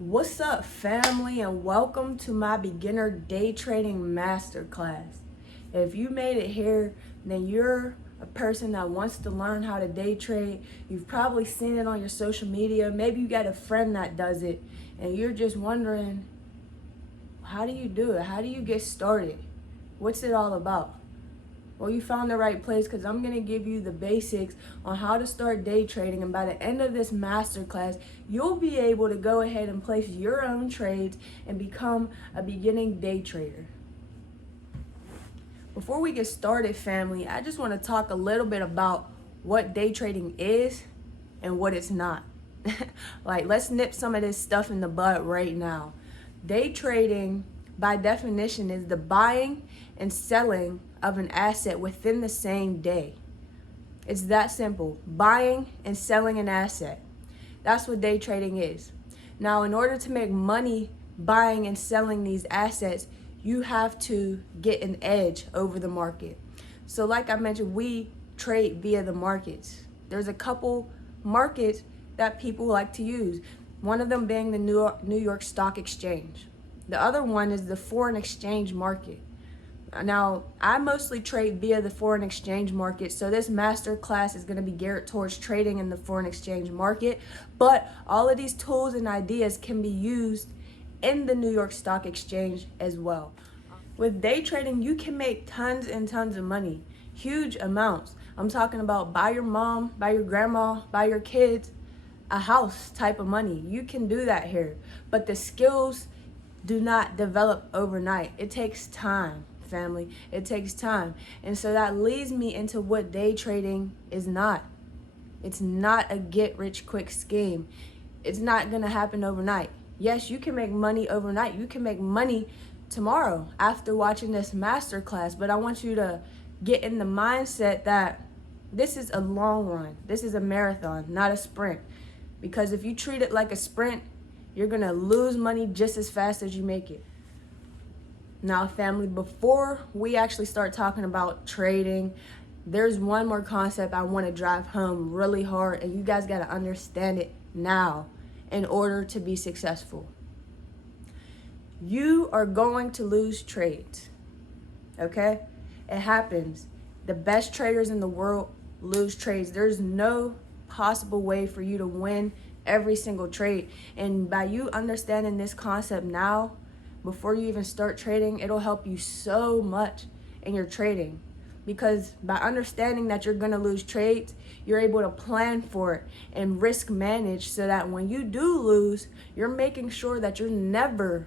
What's up, family, and welcome to my beginner day trading masterclass. If you made it here, then you're a person that wants to learn how to day trade. You've probably seen it on your social media. Maybe you got a friend that does it, and you're just wondering, how do you do it? How do you get started? What's it all about? Well, you found the right place, because I'm going to give you the basics on how to start day trading. And by the end of this masterclass, you'll be able to go ahead and place your own trades and become a beginning day trader. Before we get started, family, I just want to talk a little bit about what day trading is and what it's not. Let's nip some of this stuff in the bud right now. Day trading, by definition, is the buying and selling of an asset within the same day. It's that simple. Buying and selling an asset. That's what day trading is. Now, in order to make money buying and selling these assets, you have to get an edge over the market. So like I mentioned, we trade via the markets. There's a couple markets that people like to use. One of them being the New York Stock Exchange. The other one is the foreign exchange market. Now, I mostly trade via the foreign exchange market, so this master class is going to be geared towards trading in the foreign exchange market, but all of these tools and ideas can be used in the New York Stock Exchange as well. With day trading, you can make tons and tons of money, huge amounts. I'm talking about buy your mom, buy your grandma, buy your kids a house type of money. You can do that here, but the skills do not develop overnight. It takes time, family. It takes time. And so that leads me into what day trading is not. It's not a get rich quick scheme. It's not going to happen overnight. Yes, you can make money overnight. You can make money tomorrow after watching this masterclass, but I want you to get in the mindset that this is a long run. This is a marathon, not a sprint. Because if you treat it like a sprint, you're going to lose money just as fast as you make it. Now, family, before we actually start talking about trading, there's one more concept I want to drive home really hard, and you guys got to understand it now in order to be successful. You are going to lose trades, okay? It happens. The best traders in the world lose trades. There's no possible way for you to win every single trade. And by you understanding this concept now, before you even start trading, it'll help you so much in your trading. Because by understanding that you're going to lose trades, you're able to plan for it and risk manage, so that when you do lose, you're making sure that you're never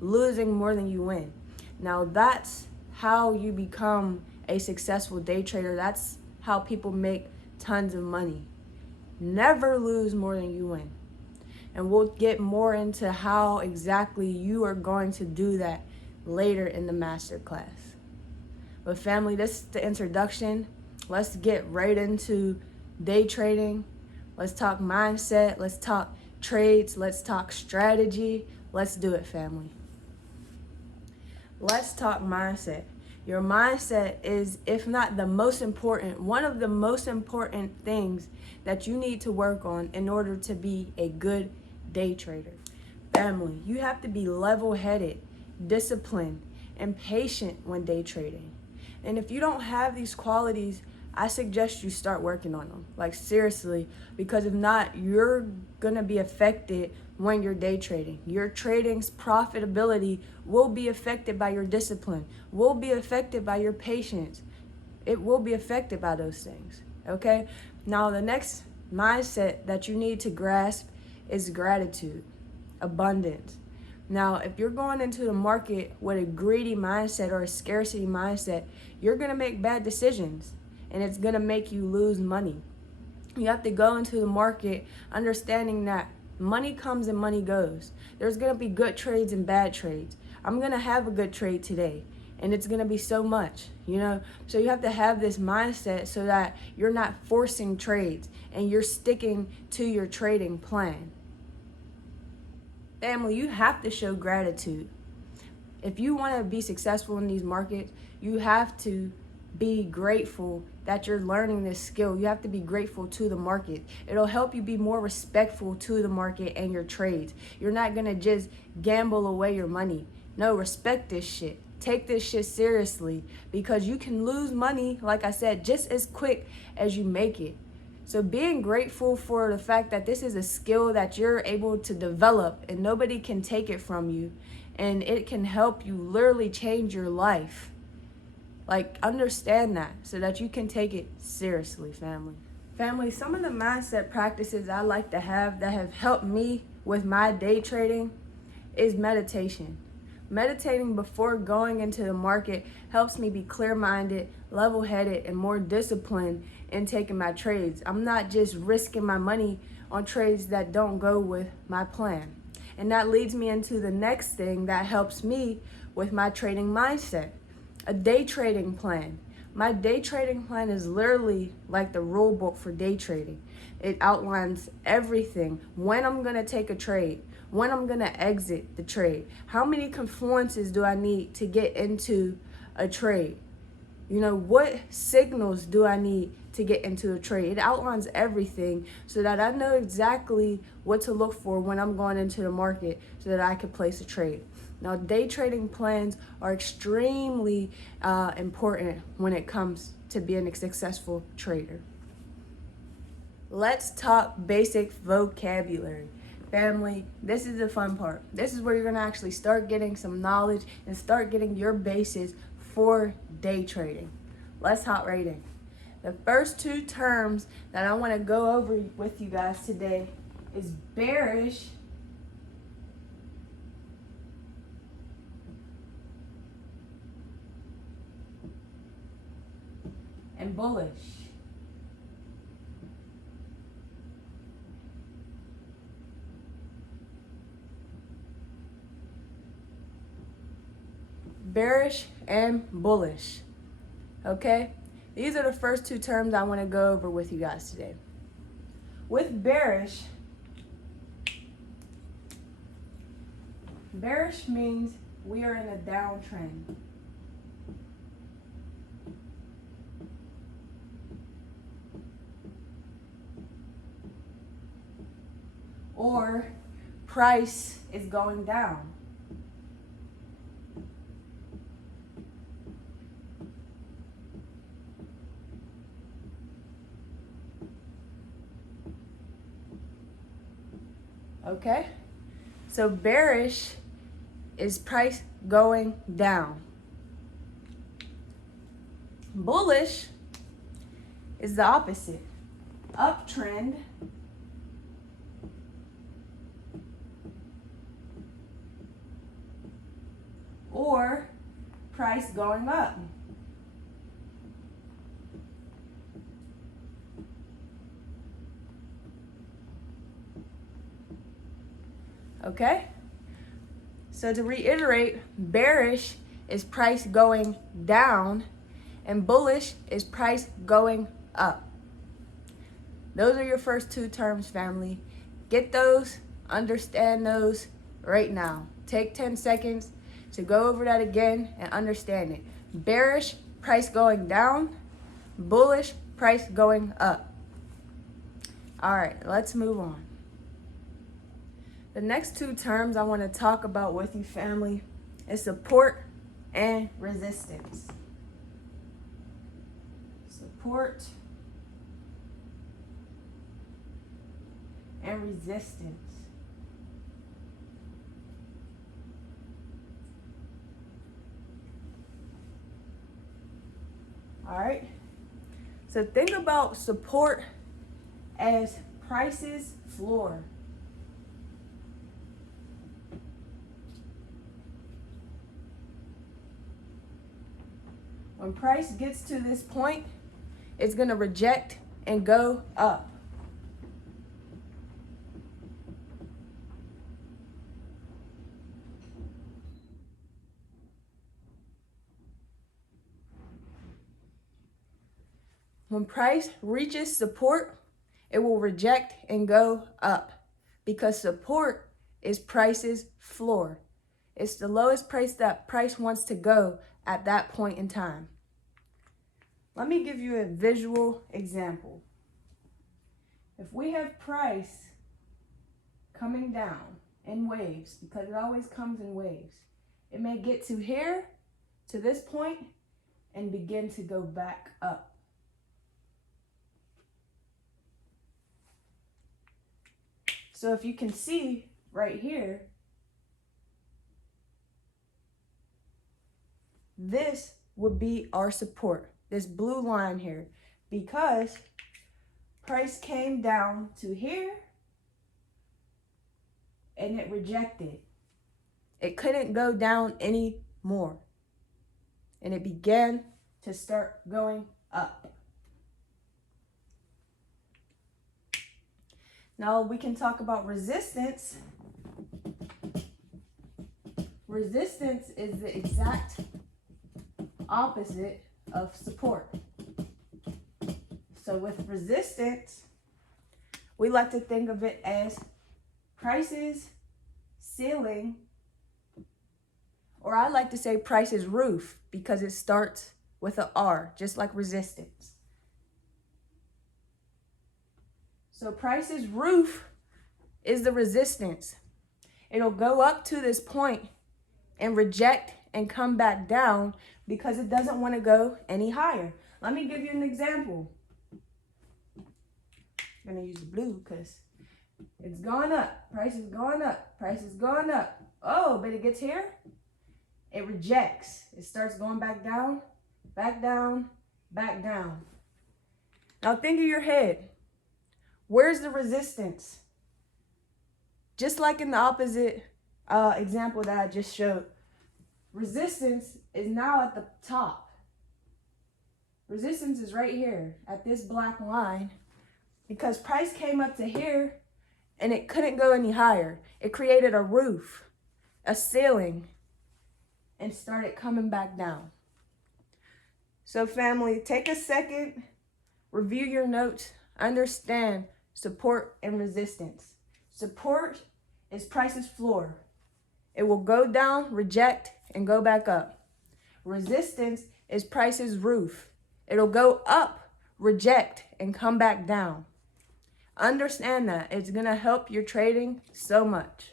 losing more than you win. Now, that's how you become a successful day trader. That's how people make tons of money. Never lose more than you win. And we'll get more into how exactly you are going to do that later in the master class. But family, this is the introduction. Let's get right into day trading. Let's talk mindset. Let's talk trades. Let's talk strategy. Let's do it, family. Let's talk mindset. Your mindset is, if not the most important, one of the most important things that you need to work on in order to be a good day trader. Family, you have to be level-headed, disciplined, and patient when day trading. And if you don't have these qualities, I suggest you start working on them. Like, seriously, because if not, you're going to be affected when you're day trading. Your trading's profitability will be affected by your discipline, will be affected by your patience. It will be affected by those things, okay? Now, the next mindset that you need to grasp is gratitude, abundance. Now, if you're going into the market with a greedy mindset or a scarcity mindset, you're going to make bad decisions, and it's going to make you lose money. You have to go into the market understanding that money comes and money goes. There's going to be good trades and bad trades. I'm going to have a good trade today, and it's going to be so much, So you have to have this mindset so that you're not forcing trades and you're sticking to your trading plan. Family, you have to show gratitude. If you want to be successful in these markets, you have to be grateful that you're learning this skill. You have to be grateful to the market. It'll help you be more respectful to the market and your trades. You're not gonna just gamble away your money. No, respect this shit. Take this shit seriously, because you can lose money, like I said, just as quick as you make it. So being grateful for the fact that this is a skill that you're able to develop and nobody can take it from you, and it can help you literally change your life. Like, understand that so that you can take it seriously, family. Family, some of the mindset practices I like to have that have helped me with my day trading is meditation. Meditating before going into the market helps me be clear-minded, level-headed, and more disciplined in taking my trades. I'm not just risking my money on trades that don't go with my plan. And that leads me into the next thing that helps me with my trading mindset. A day trading plan. My day trading plan is literally like the rule book for day trading. It outlines everything: when I'm going to take a trade, when I'm going to exit the trade, how many confluences do I need to get into a trade, what signals do I need to get into a trade. It outlines everything so that I know exactly what to look for when I'm going into the market so that I can place a trade. Now, day trading plans are extremely important when it comes to being a successful trader. Let's talk basic vocabulary. Family, this is the fun part. This is where you're going to actually start getting some knowledge and start getting your basis for day trading. Let's hop right in. The first two terms that I want to go over with you guys today is bearish and bullish. Bearish and bullish. Okay? These are the first two terms I want to go over with you guys today. With bearish means we are in a downtrend. Or price is going down. Okay? So bearish is price going down. Bullish is the opposite. Uptrend or price going up. Okay? So to reiterate, bearish is price going down and bullish is price going up. Those are your first two terms, family. Get those, understand those right now. Take 10 seconds to go over that again and understand it. Bearish, price going down. Bullish, price going up. All right, let's move on. The next two terms I want to talk about with you, family, is support and resistance. Support and resistance. All right. So think about support as price's floor. When price gets to this point, it's going to reject and go up. When price reaches support, it will reject and go up, because support is price's floor. It's the lowest price that price wants to go at that point in time. Let me give you a visual example. If we have price coming down in waves, because it always comes in waves, it may get to here, to this point, and begin to go back up. So if you can see right here, this would be our support, this blue line here, because price came down to here and it rejected. It couldn't go down any more. And it began to start going up. Now we can talk about resistance. Resistance is the exact opposite of support. So with resistance, we like to think of it as price's ceiling, or I like to say price's roof, because it starts with an R, just like resistance. So price's roof is the resistance. It'll go up to this point and reject and come back down because it doesn't want to go any higher. Let me give you an example. I'm going to use the blue because it's going up. Price is going up. Price is going up. Oh, but it gets here. It rejects. It starts going back down, back down, back down. Now think in your head. Where's the resistance? Just like in the opposite example that I just showed. Resistance is now at the top. Resistance is right here at this black line because price came up to here and it couldn't go any higher. It created a roof, a ceiling, and started coming back down. So family, take a second, review your notes, understand support and resistance. Support is price's floor. It will go down, reject, and go back up. Resistance is price's roof. It'll go up, reject, and come back down. Understand that. It's going to help your trading so much.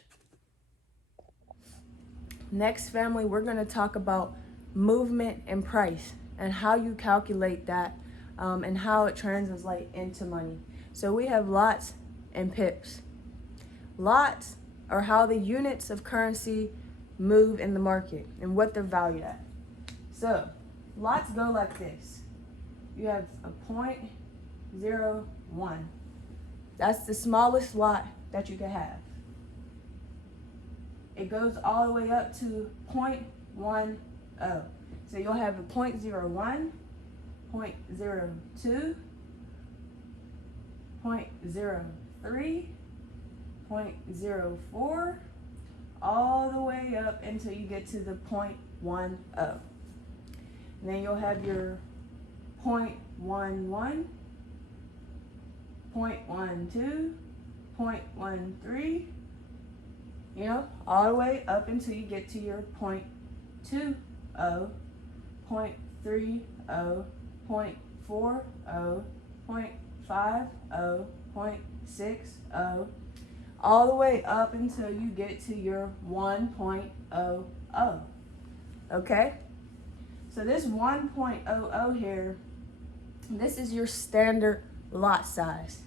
Next, family, we're going to talk about movement and price and how you calculate that and how it translates into money. So we have lots and pips. Lots are how the units of currency move in the market and what they're valued at. So lots go like this. You have a 0.01. That's the smallest lot that you can have. It goes all the way up to 0.10. So you'll have a 0.01, 0.02, 0.03, 0.04, all the way up until you get to the 0.10. And then you'll have your 0.11, 0.12, 0.13, you know, all the way up until you get to your 0.20, 0.30, 0.40, 0.50, 0.60, all the way up until you get to your 1.00. Okay? So this 1.00 here, this is your standard lot size.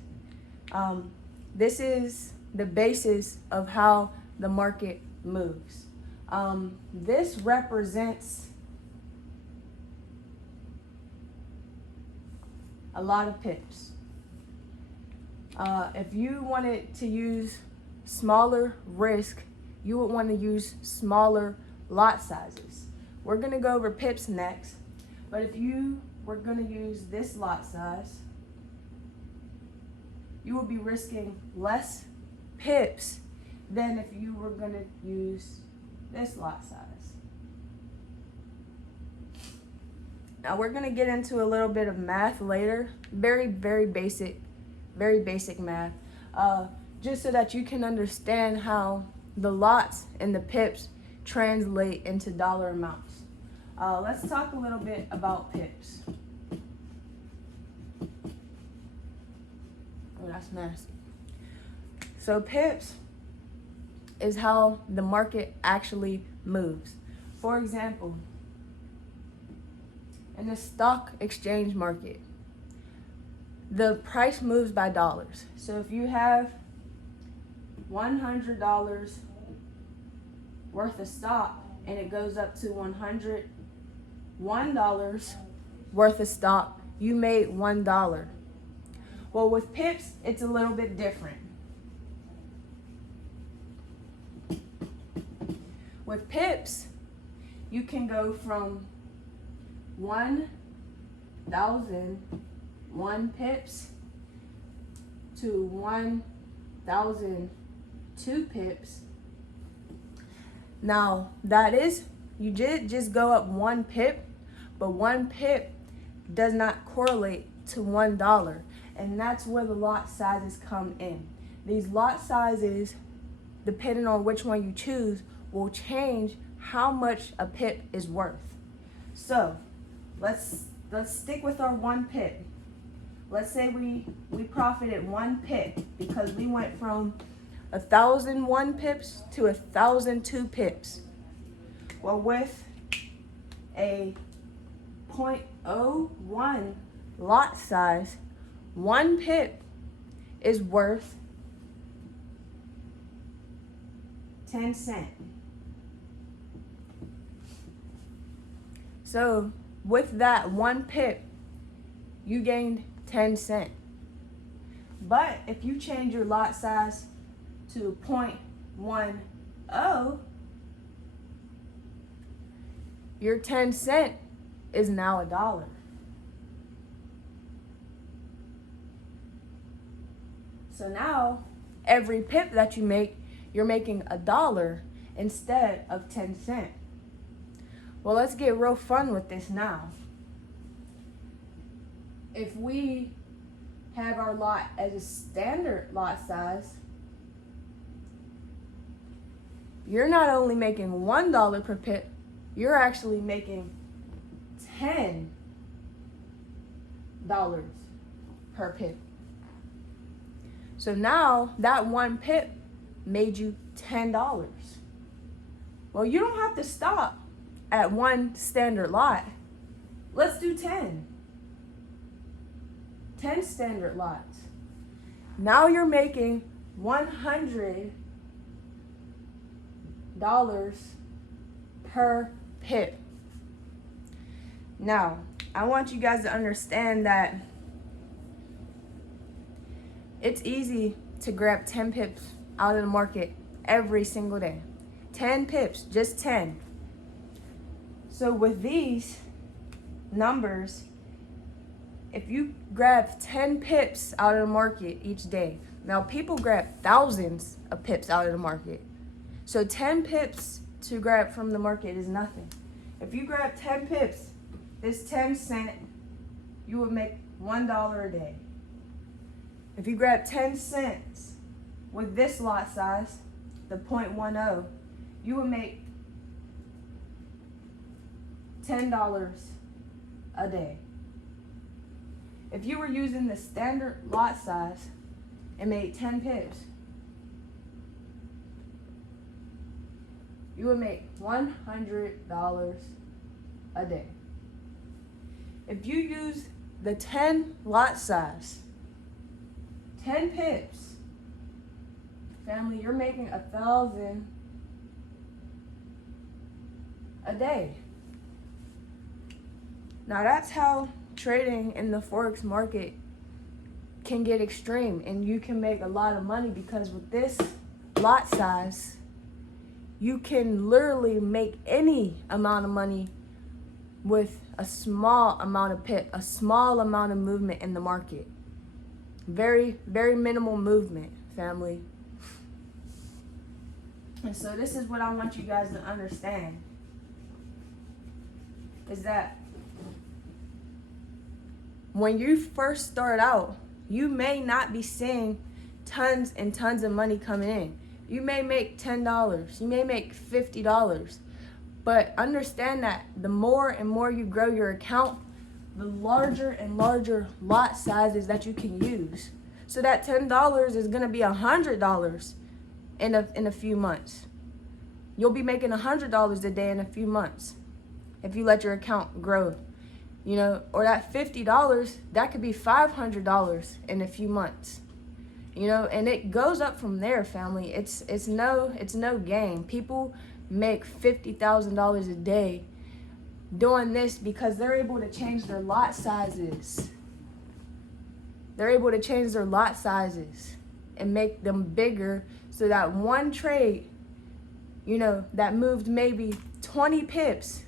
This is the basis of how the market moves. This represents a lot of pips. If you wanted to use smaller risk, you would want to use smaller lot sizes. We're going to go over pips next, but if you were going to use this lot size, you will be risking less pips than if you were going to use this lot size. Now we're going to get into a little bit of math later, very basic math, just so that you can understand how the lots and the pips translate into dollar amounts. Let's talk a little bit about pips. Oh, that's nasty. So pips is how the market actually moves. For example, in the stock exchange market, the price moves by dollars. So if you have $100 worth of stock and it goes up to $101 worth of stock, you made $1. Well, with pips, it's a little bit different. With pips, you can go from 1,001 pips to 1,002 pips. Now, that is, you did just go up 1 pip, but 1 pip does not correlate to $1. And that's where the lot sizes come in. These lot sizes, depending on which one you choose, will change how much a pip is worth. So let's stick with our 1 pip. Let's say we profited 1 pip because we went from 1,001 pips to 1,002 pips. Well, with a 0.01 lot size, 1 pip is worth 10 cents. So with that 1 pip, you gained 10 cents. But if you change your lot size to 0.10, your 10 cent is now $1. So now every pip that you make, you're making $1 instead of 10 cents. Well, let's get real fun with this now. If we have our lot as a standard lot size, you're not only making $1 per pip, you're actually making $10 per pip. So now that 1 pip made you $10. Well, you don't have to stop at 1 standard lot. Let's do 10. 10 standard lots. Now you're making $100 per pip. Now, I want you guys to understand that it's easy to grab 10 pips out of the market every single day. 10 pips, just 10. So with these numbers, if you grab 10 pips out of the market each day, now people grab thousands of pips out of the market. So 10 pips to grab from the market is nothing. If you grab 10 pips, this 10 cent, you would make $1 a day. If you grab 10 cents with this lot size, the 0.10, you would make $10 a day. If you were using the standard lot size and made 10 pips, you would make $100 a day. If you use the 10 lot size, 10 pips, family, you're making $1,000 a day. Now that's how trading in the Forex market can get extreme, and you can make a lot of money, because with this lot size, you can literally make any amount of money with a small amount of pip, a small amount of movement in the market. Very, very minimal movement, family. And so this is what I want you guys to understand, is that when you first start out, you may not be seeing tons and tons of money coming in. You may make $10, you may make $50, but understand that the more and more you grow your account, the larger and larger lot sizes that you can use. So that $10 is gonna be $100 in a few months. You'll be making $100 a day in a few months if you let your account grow. You know, or that $50, that could be $500 in a few months. You know, and it goes up from there, family. It's no game. People make $50,000 a day doing this because they're able to change their lot sizes. They're able to change their lot sizes and make them bigger so that one trade, you know, that moved maybe 20 pips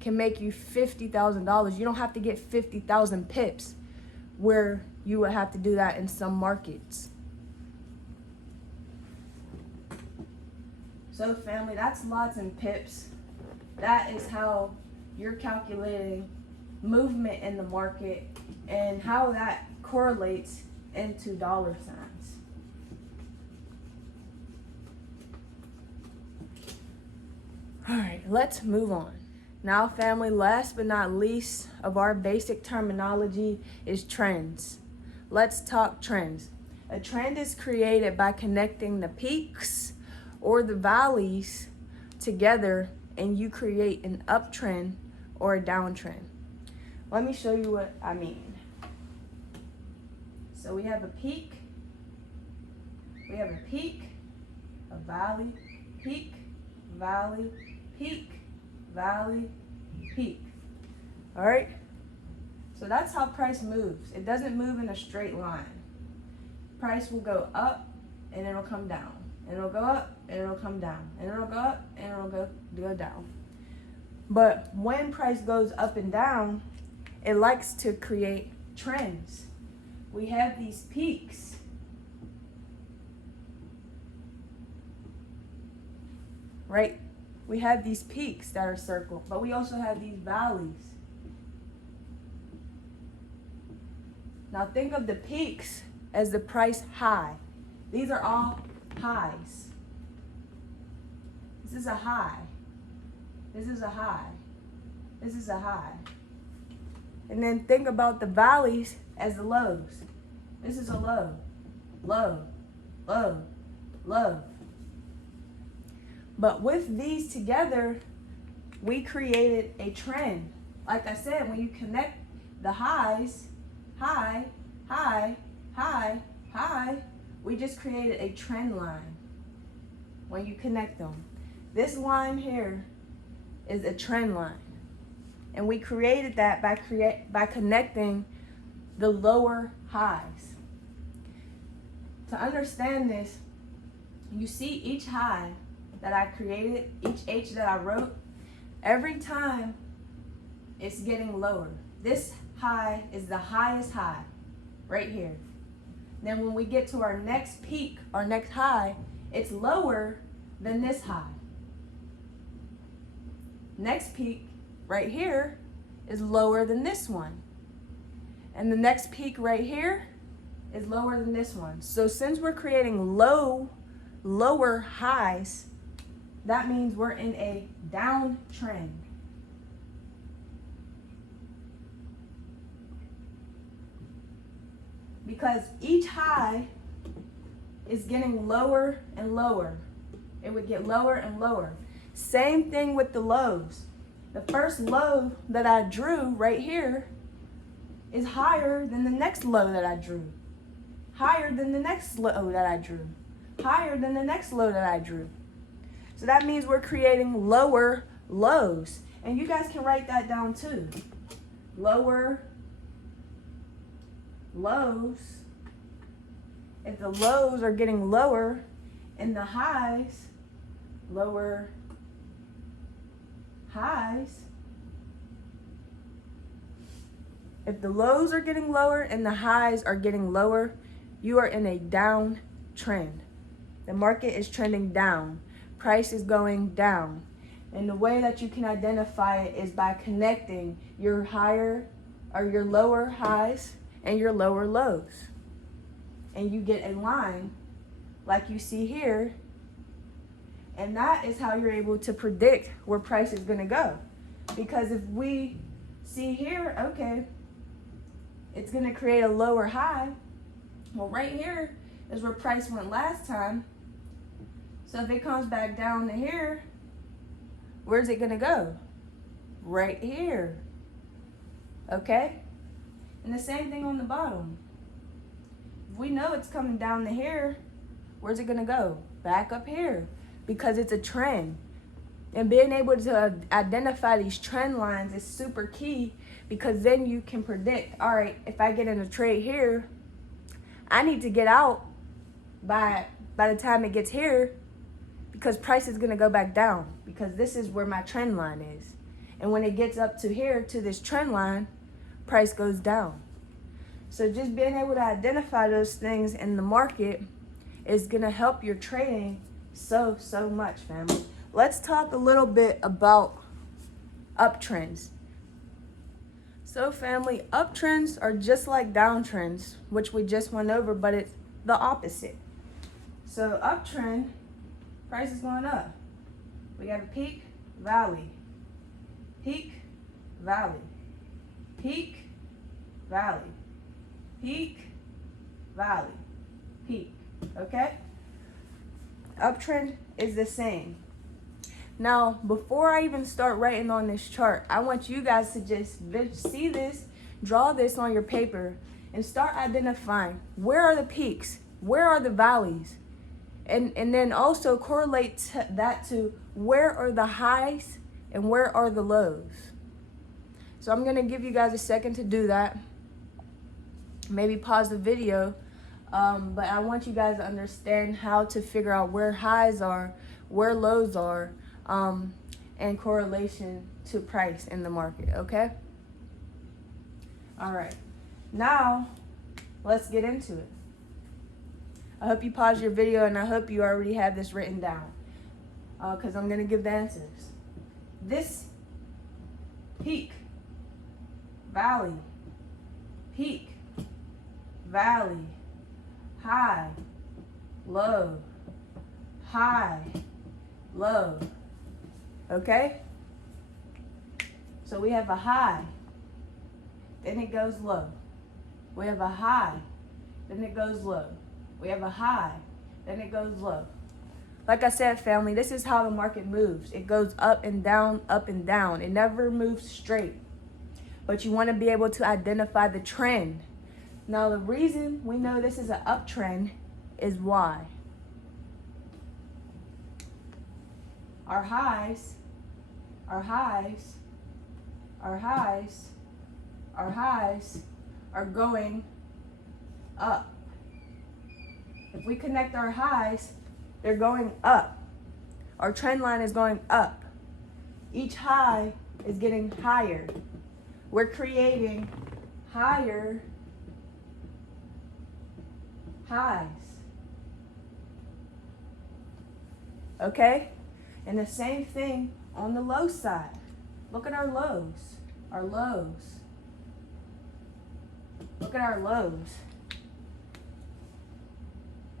can make you $50,000. You don't have to get 50,000 pips where you would have to do that in some markets. So family, that's lots and pips. That is how you're calculating movement in the market and how that correlates into dollar signs. All right, let's move on. Now, family, last but not least of our basic terminology is trends. Let's talk trends. A trend is created by connecting the peaks or the valleys together, and you create an uptrend or a downtrend. Let me show you what I mean. So we have a peak, a valley, peak, valley, peak, valley, peak. All right, so that's how price moves. It doesn't move in a straight line. Price will go up and it'll come down, and it'll go up and it'll come down, and it'll go up and it'll go down. But when price goes up and down, it likes to create trends. We have these peaks. Right? We have these peaks that are circled, but we also have these valleys. Now think of the peaks as the price high. These are all highs. This is a high. This is a high. This is a high. And then think about the valleys as the lows. This is a low, low, low, low. But with these together, we created a trend. Like I said, when you connect the highs, high, high, high, high, we just created a trend line when you connect them. This line here is a trend line. And we created that by connecting the lower highs. To understand this, you see each high that I created, each H that I wrote, every time it's getting lower. This high is the highest high, right here. Then when we get to our next peak, our next high, it's lower than this high. Next peak, right here, is lower than this one. And the next peak right here is lower than this one. So since we're creating lower highs, that means we're in a downtrend. Because each high is getting lower and lower. It would get lower and lower. Same thing with the lows. The first low that I drew right here is higher than the next low that I drew. Higher than the next low that I drew. Higher than the next low that I drew. So that means we're creating lower lows. And you guys can write that down too. Lower lows. If the lows are getting lower and the highs, lower highs. If the lows are getting lower and the highs are getting lower, you are in a down trend. The market is trending down. Price is going down. And the way that you can identify it is by connecting your higher or your lower highs and your lower lows. And you get a line like you see here. And that is how you're able to predict where price is going to go. Because if we see here, okay, it's going to create a lower high. Well, right here is where price went last time. So if it comes back down to here, where's it gonna go? Right here. Okay? And the same thing on the bottom. If we know it's coming down to here, where's it gonna go? Back up here, because it's a trend. And being able to identify these trend lines is super key, because then you can predict, all right, if I get in a trade here, I need to get out by the time it gets here, because price is gonna go back down, because this is where my trend line is. And when it gets up to here, to this trend line, price goes down. So just being able to identify those things in the market is gonna help your trading so much, family. Let's talk a little bit about uptrends. So family, uptrends are just like downtrends, which we just went over, but it's the opposite. So uptrend, price is going up. We got a peak, valley, peak, valley, peak, valley, peak, valley, peak, okay? Uptrend is the same. Now, before I even start writing on this chart, I want you guys to just see this, draw this on your paper, and start identifying where are the peaks, where are the valleys, and then also correlate that to where are the highs and where are the lows. So I'm gonna give you guys a second to do that. Maybe pause the video, but I want you guys to understand how to figure out where highs are, where lows are, and correlation to price in the market, okay? All right, now let's get into it. I hope you pause your video, and I hope you already have this written down, because I'm gonna give the answers. This peak, valley, peak, valley, high, low, high, low. Okay? So we have a high, then it goes low. We have a high, then it goes low. We have a high, then it goes low. Like I said, family, this is how the market moves. It goes up and down, up and down. It never moves straight. But you want to be able to identify the trend. Now, the reason we know this is an uptrend is why? Our highs, our highs, our highs, our highs are going up. If we connect our highs, they're going up. Our trend line is going up. Each high is getting higher. We're creating higher highs. Okay? And the same thing on the low side. Look at our lows. Our lows. Look at our lows.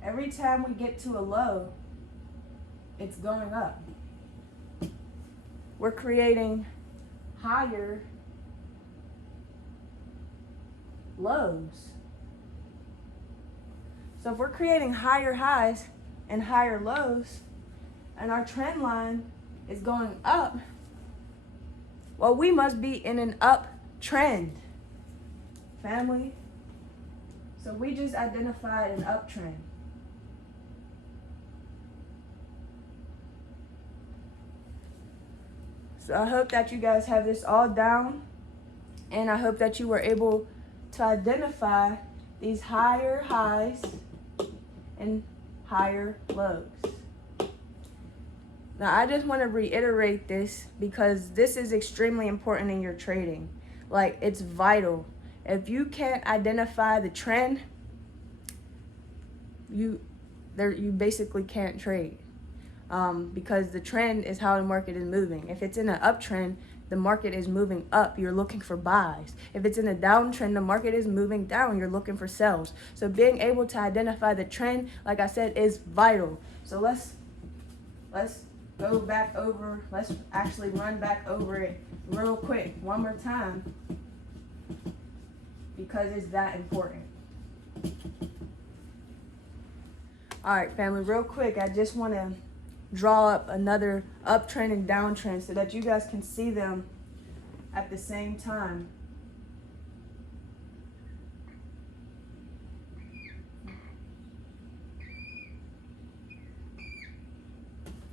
Every time we get to a low, it's going up. We're creating higher lows. So if we're creating higher highs and higher lows, and our trend line is going up, well, we must be in an uptrend, family. So we just identified an uptrend. So I hope that you guys have this all down, and I hope that you were able to identify these higher highs and higher lows. Now, I just want to reiterate this because this is extremely important in your trading. Like, it's vital. If you can't identify the trend, you basically can't trade, because the trend is how the market is moving. If it's in an uptrend, the market is moving up. You're looking for buys. If it's in a downtrend, the market is moving down. You're looking for sells. So being able to identify the trend, like I said, is vital. So let's go back over. Let's actually run back over it real quick one more time, because it's that important. All right, family, real quick, I just want to draw up another uptrend and downtrend so that you guys can see them at the same time.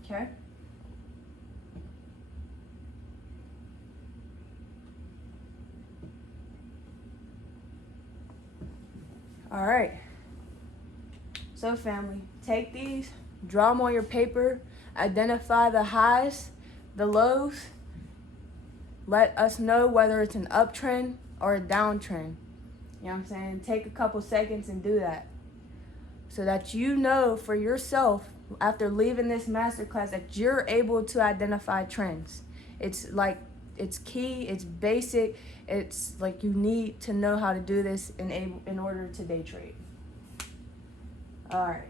Okay. All right. So family, take these, draw them on your paper, identify the highs, the lows. Let us know whether it's an uptrend or a downtrend. You know what I'm saying? Take a couple seconds and do that, so that you know for yourself after leaving this masterclass that you're able to identify trends. It's key, it's basic, it's like you need to know how to do this in order to day trade. All right,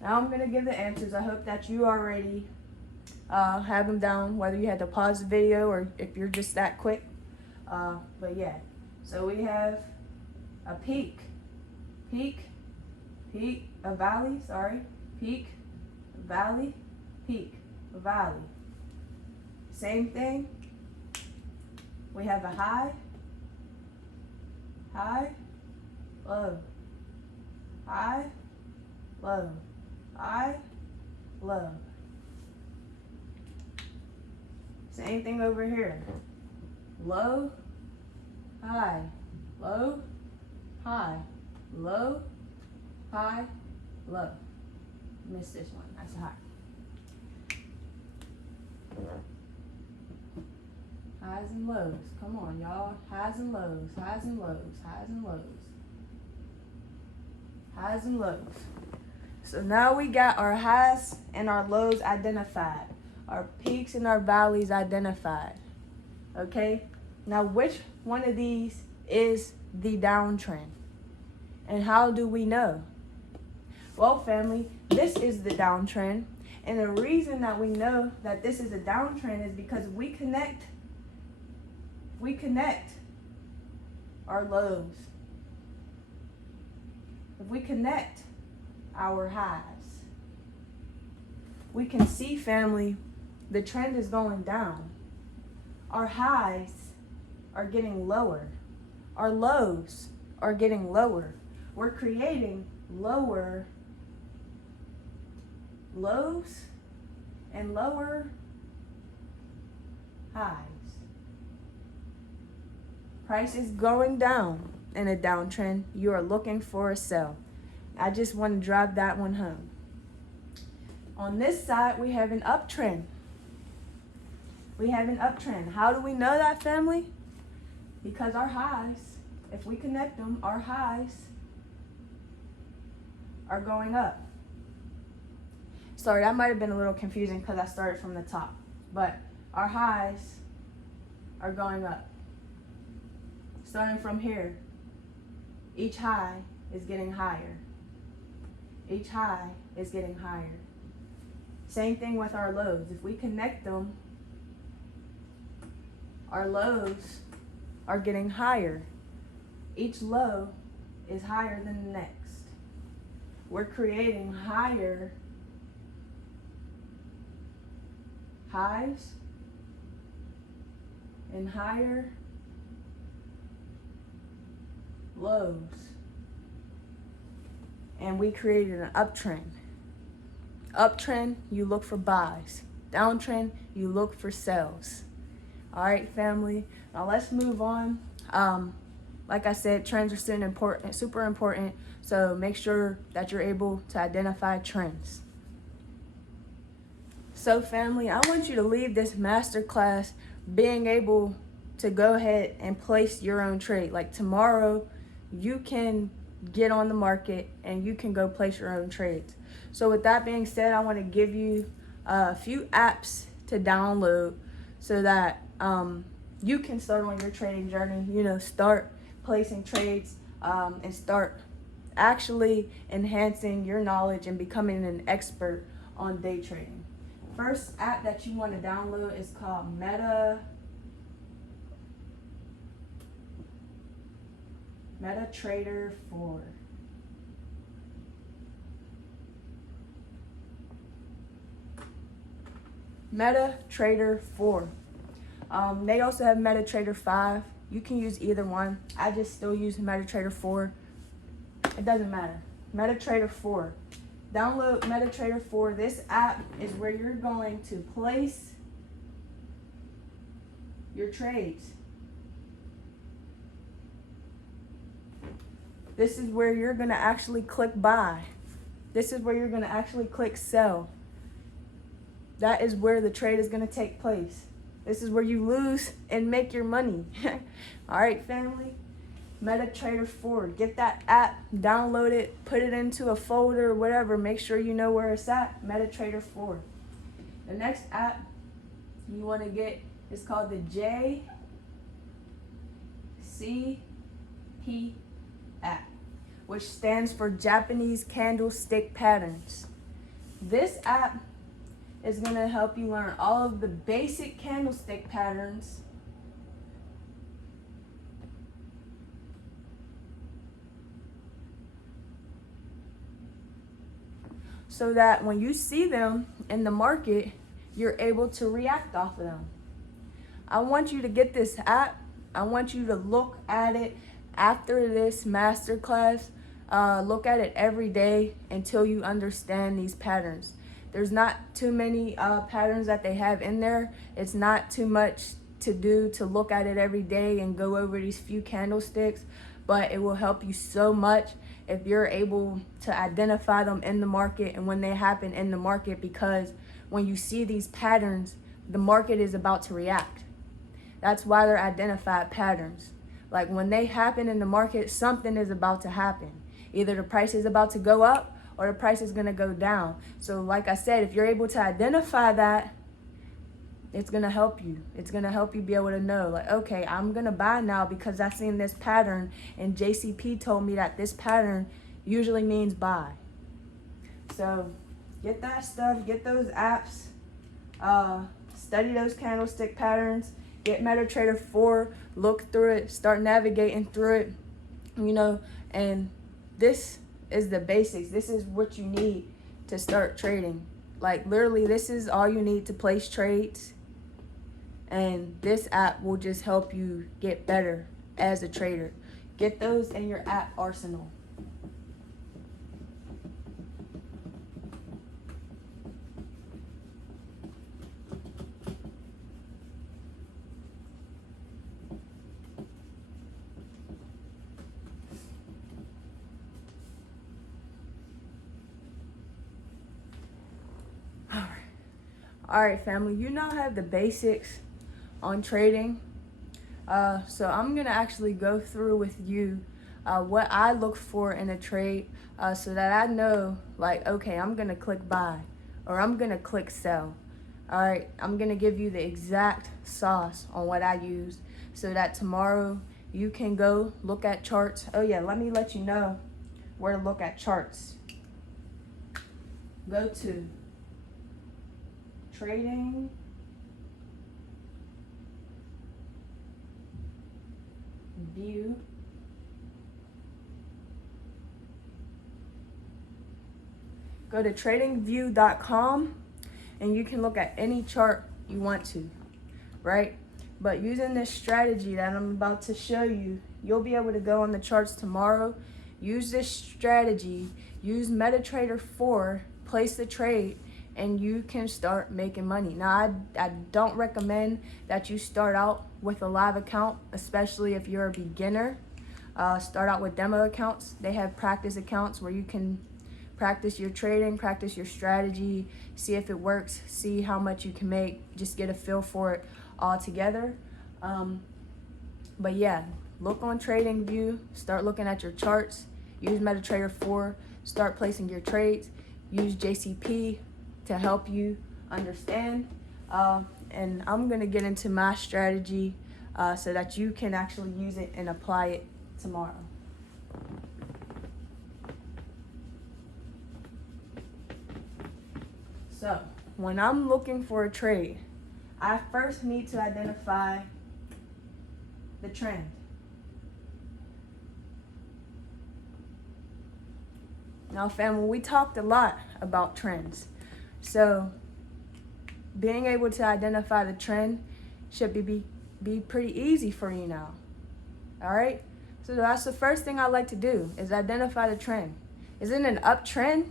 now I'm gonna give the answers. I hope that you already have them down, whether you had to pause the video or if you're just that quick. But yeah, so we have a peak, a valley, peak, valley, peak, valley. Same thing. We have a high, low, high, low, high, low. Same thing over here. Low, high, low, high, low, high, low. Missed this one. That's high. Highs and lows. Come on, y'all. Highs and lows. Highs and lows. Highs and lows. Highs and lows. So now we got our highs and our lows identified. Our peaks and our valleys identified. Okay? Now which one of these is the downtrend? And how do we know? Well, family, this is the downtrend. And the reason that we know that this is a downtrend is because we connect our lows. If we connect our highs, we can see, family, the trend is going down. Our highs are getting lower. Our lows are getting lower. We're creating lower lows and lower highs. Price is going down in a downtrend. You are looking for a sell. I just want to drive that one home. On this side, we have an uptrend. We have an uptrend. How do we know that, family? Because our highs, if we connect them, our highs are going up. Sorry, that might have been a little confusing because I started from the top. But our highs are going up. Starting from here, each high is getting higher. Each high is getting higher. Same thing with our lows. If we connect them, our lows are getting higher. Each low is higher than the next. We're creating higher highs and higher lows. And we created an uptrend. Uptrend, you look for buys. Downtrend, you look for sells. All right, family. Now let's move on. Like I said, trends are still important, super important. So make sure that you're able to identify trends. So family, I want you to leave this masterclass being able to go ahead and place your own trade. Like tomorrow, you can get on the market and you can go place your own trades. So with that being said, I want to give you a few apps to download so that you can start on your trading journey, start placing trades and start actually enhancing your knowledge and becoming an expert on day trading. First app that you want to download is called MetaTrader 4. MetaTrader 4. They also have MetaTrader 5. You can use either one. I just still use MetaTrader 4. It doesn't matter. MetaTrader 4. Download MetaTrader 4. This app is where you're going to place your trades. This is where you're going to actually click buy. This is where you're going to actually click sell. That is where the trade is going to take place. This is where you lose and make your money. All right, family. MetaTrader 4. Get that app, download it, put it into a folder or whatever. Make sure you know where it's at. MetaTrader 4. The next app you want to get is called the JCP app, which stands for Japanese Candlestick Patterns. This app is going to help you learn all of the basic candlestick patterns so that when you see them in the market, you're able to react off of them. I want you to get this app. I want you to look at it after this masterclass. Look at it every day until you understand these patterns. There's not too many patterns that they have in there. It's not too much to do to look at it every day and go over these few candlesticks, but it will help you so much if you're able to identify them in the market and when they happen in the market, because when you see these patterns, the market is about to react. That's why they're identified patterns. Like when they happen in the market, something is about to happen. Either the price is about to go up or the price is going to go down. So like I said, if you're able to identify that, it's going to help you. It's going to help you be able to know, like, okay, I'm going to buy now because I've seen this pattern and JCP told me that this pattern usually means buy. So get that stuff, get those apps, study those candlestick patterns, get MetaTrader 4, look through it, start navigating through it, and this is the basics. This is what you need to start trading. Like literally, this is all you need to place trades. And this app will just help you get better as a trader. Get those in your app arsenal. All right, family, you now have the basics on trading. So I'm gonna actually go through with you what I look for in a trade, so that I know, like, okay, I'm gonna click buy or I'm gonna click sell. All right, I'm gonna give you the exact sauce on what I use so that tomorrow you can go look at charts. Oh yeah, let me let you know where to look at charts. Go to trading view. Go to tradingview.com and you can look at any chart you want to, right? But using this strategy that I'm about to show you, you'll be able to go on the charts tomorrow, use this strategy, use MetaTrader 4, place the trade, and you can start making money. Now, I don't recommend that you start out with a live account, especially if you're a beginner. Start out with demo accounts. They have practice accounts where you can practice your trading, practice your strategy, see if it works, see how much you can make, just get a feel for it all together. But yeah, look on TradingView, start looking at your charts, use MetaTrader 4, start placing your trades, use JCP to help you understand. And I'm gonna get into my strategy so that you can actually use it and apply it tomorrow. So when I'm looking for a trade, I first need to identify the trend. Now, family, we talked a lot about trends. So being able to identify the trend should be pretty easy for you now. All right? So that's the first thing I like to do, is identify the trend. Is it an uptrend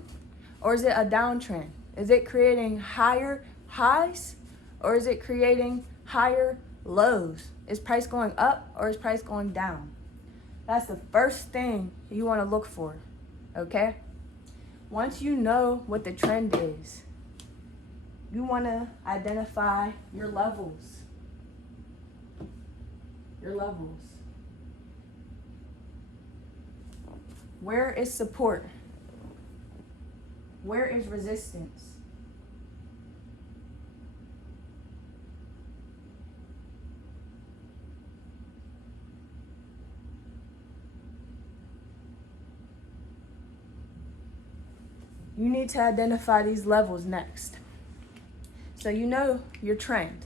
or is it a downtrend? Is it creating higher highs or is it creating higher lows? Is price going up or is price going down? That's the first thing you want to look for, okay? Once you know what the trend is, you want to identify your levels. Your levels. Where is support? Where is resistance? You need to identify these levels next. So you know your trend.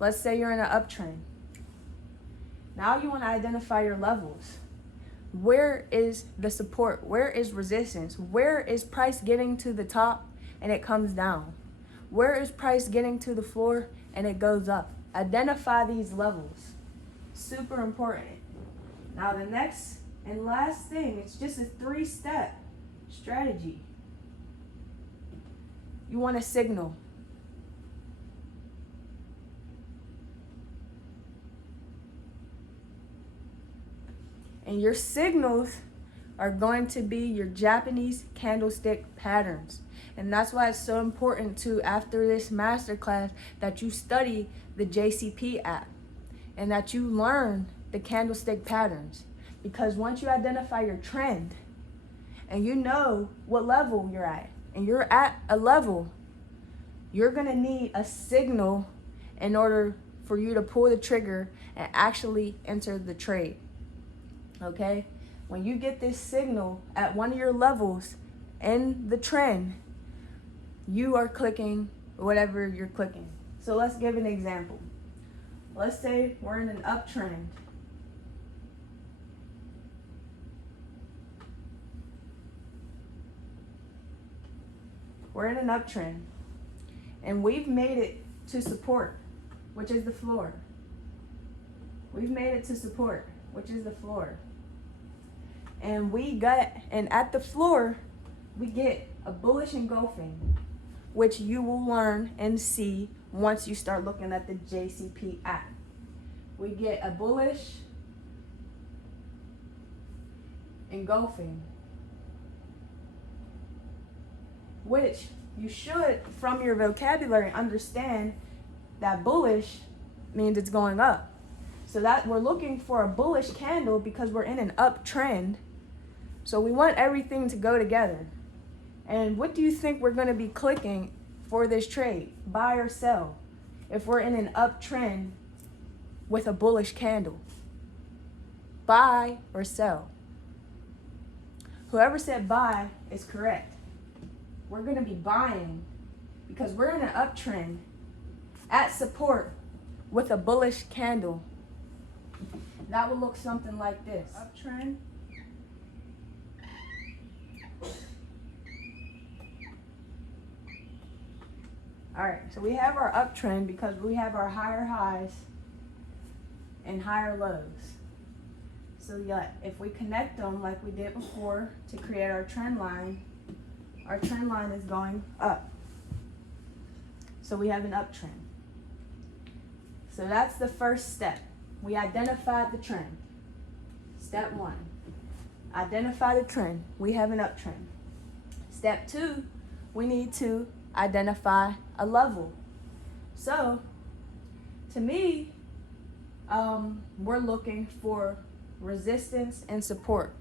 Let's say you're in an uptrend. Now you want to identify your levels. Where is the support? Where is resistance? Where is price getting to the top and it comes down? Where is price getting to the floor and it goes up? Identify these levels. Super important. Now the next and last thing, it's just a 3-step strategy. You want a signal. And your signals are going to be your Japanese candlestick patterns. And that's why it's so important to, after this masterclass, that you study the JCP app and that you learn the candlestick patterns. Because once you identify your trend and you know what level you're at, and you're at a level, you're gonna need a signal in order for you to pull the trigger and actually enter the trade. Okay? When you get this signal at one of your levels in the trend, you are clicking whatever you're clicking. So let's give an example. Let's say we're in an uptrend. We're in an uptrend and we've made it to support, which is the floor. We've made it to support, which is the floor. And at the floor, we get a bullish engulfing, which you will learn and see once you start looking at the JCP app. We get a bullish engulfing, which you should, from your vocabulary, understand that bullish means it's going up. So that we're looking for a bullish candle because we're in an uptrend. So we want everything to go together. And what do you think we're going to be clicking for this trade? Buy or sell? If we're in an uptrend with a bullish candle. Buy or sell? Whoever said buy is correct. We're going to be buying because we're in an uptrend at support with a bullish candle. That will look something like this. Uptrend. All right, so we have our uptrend because we have our higher highs and higher lows. So yeah, if we connect them like we did before to create our trend line is going up. So we have an uptrend. So that's the first step. We identified the trend. Step 1, identify the trend. We have an uptrend. Step 2, we need to identify a level. So to me, we're looking for resistance and support.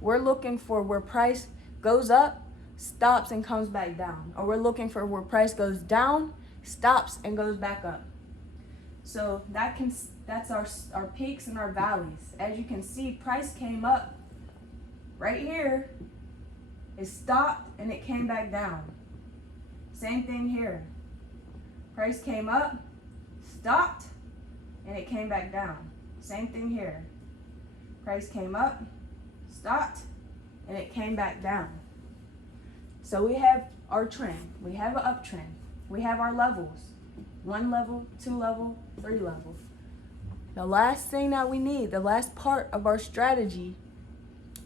We're looking for where price goes up, stops and comes back down. Or we're looking for where price goes down, stops and goes back up. So that's our peaks and our valleys. As you can see, price came up right here. It stopped and it came back down. Same thing here. Price came up, stopped, and it came back down. Same thing here. Price came up, stopped, and it came back down. So we have our trend. We have an uptrend. We have our levels. 1 level, 2 level, 3 level. The last thing that we need, the last part of our strategy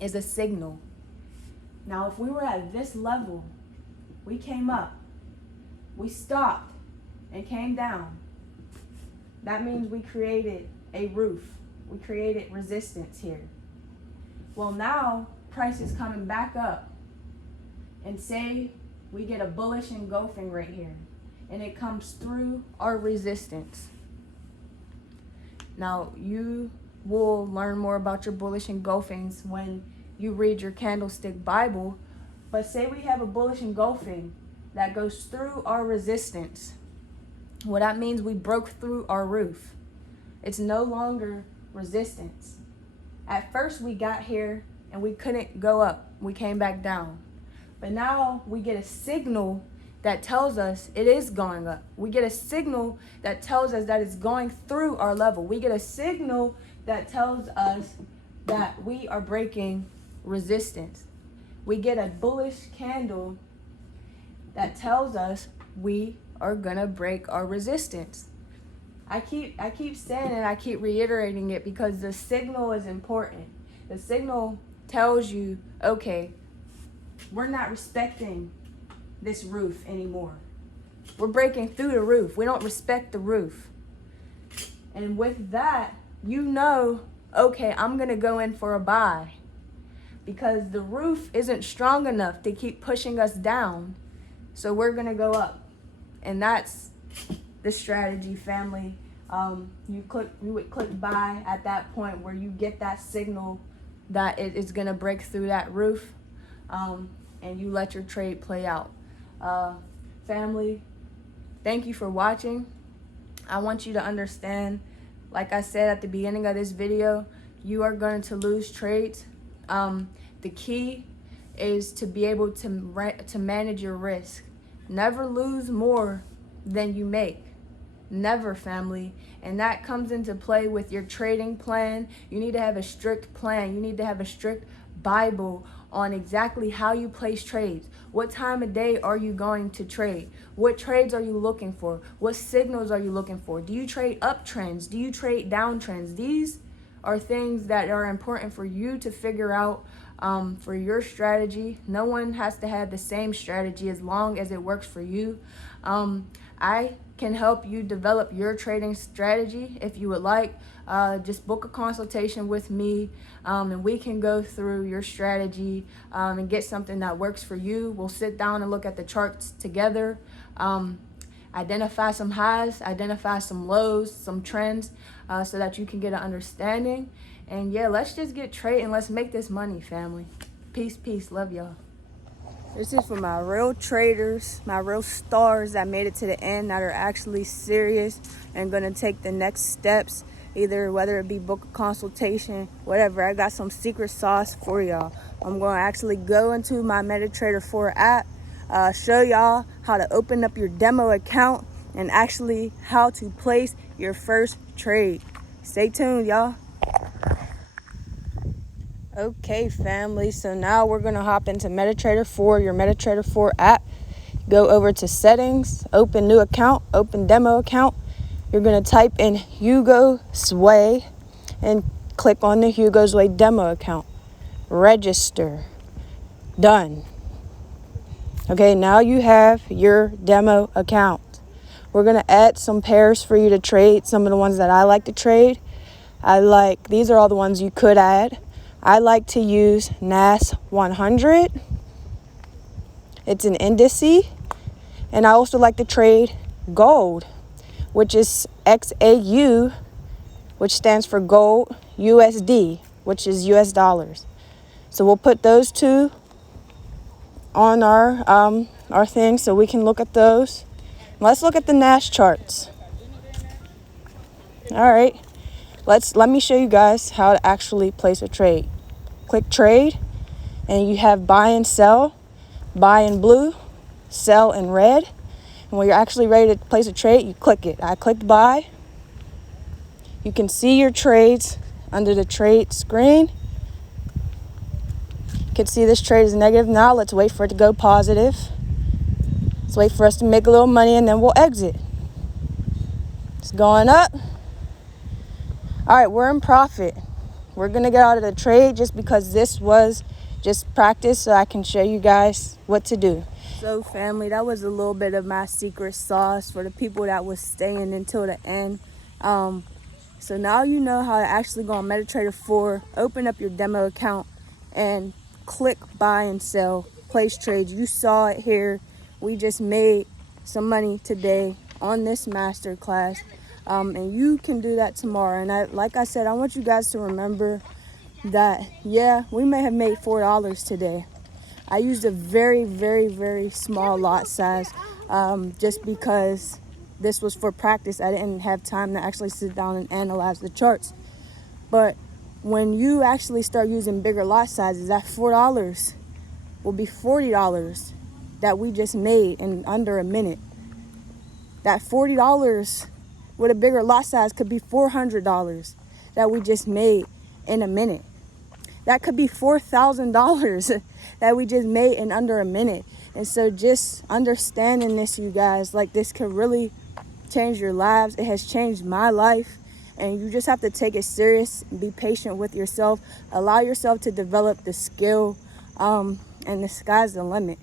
is a signal. Now, if we were at this level, we came up, we stopped, and came down. That means we created a roof. We created resistance here. Well, now price is coming back up, and say we get a bullish engulfing right here, and it comes through our resistance. Now, you will learn more about your bullish engulfings when you read your candlestick Bible, but say we have a bullish engulfing that goes through our resistance. Well, that means we broke through our roof. It's no longer resistance. At first we got here and we couldn't go up. We came back down. But now we get a signal that tells us it is going up. We get a signal that tells us that it's going through our level. We get a signal that tells us that we are breaking resistance. We get a bullish candle that tells us we are gonna break our resistance. I keep saying it, I keep reiterating it because the signal is important. The signal tells you, okay, we're not respecting this roof anymore. We're breaking through the roof. We don't respect the roof. And with that, you know, okay, I'm gonna go in for a buy because the roof isn't strong enough to keep pushing us down. So we're gonna go up. And that's the strategy, family. You would click buy at that point where you get that signal that it is gonna break through that roof, and you let your trade play out. Family, thank you for watching. I want you to understand, like I said at the beginning of this video, you are going to lose trades. The key is to be able to manage your risk. Never lose more than you make. Never, family. And that comes into play with your trading plan. You need to have a strict plan. You need to have a strict Bible on exactly how you place trades. What time of day are you going to trade? What trades are you looking for? What signals are you looking for? Do you trade uptrends? Do you trade downtrends? These are things that are important for you to figure out for your strategy. No one has to have the same strategy as long as it works for you. I can help you develop your trading strategy if you would like. Just book a consultation with me, and we can go through your strategy and get something that works for you. We'll sit down and look at the charts together, identify some highs, identify some lows, some trends, so that you can get an understanding. And yeah, let's just get trading. Let's make this money, family. Peace, peace. Love y'all. This is for my real traders, my real stars that made it to the end, that are actually serious and going to take the next steps, either whether it be book a consultation, whatever. I got some secret sauce for y'all. I'm going to actually go into my MetaTrader 4 app, show y'all how to open up your demo account and actually how to place your first trade. Stay tuned, y'all. Okay, family, so now we're going to hop into MetaTrader 4, your MetaTrader 4 app. Go over to settings, open new account, open demo account. You're going to type in Hugo Sway and click on the Hugo Sway demo account. Register. Done. Okay, now you have your demo account. We're going to add some pairs for you to trade, some of the ones that I like to trade. These are all the ones you could add. I like to use NAS 100. It's an indice. And I also like to trade gold, which is XAU, which stands for gold, USD, which is US dollars. So we'll put those two on our thing so we can look at those. Let's look at the NAS charts. All right. Let me show you guys how to actually place a trade. Click trade, and you have buy and sell. Buy in blue, sell in red. And when you're actually ready to place a trade, you click it. I clicked buy. You can see your trades under the trade screen. You can see this trade is negative now. Let's wait for it to go positive. Let's wait for us to make a little money and then we'll exit. It's going up. All right, we're in profit. We're going to get out of the trade just because this was just practice so I can show you guys what to do. So family, that was a little bit of my secret sauce for the people that was staying until the end. So now you know how to actually go on MetaTrader 4, open up your demo account, and click buy and sell, place trades. You saw it here. We just made some money today on this master class, and you can do that tomorrow. And like I said, I want you guys to remember that, yeah, we may have made $4 today. I used a very, very, very small lot size just because this was for practice. I didn't have time to actually sit down and analyze the charts. But when you actually start using bigger lot sizes, that $4 will be $40 that we just made in under a minute. That $40 with a bigger lot size could be $400 that we just made in a minute. That could be $4,000 that we just made in under a minute. And so just understanding this, you guys, like this could really change your lives. It has changed my life, and you just have to take it serious, be patient with yourself, allow yourself to develop the skill, and the sky's the limit.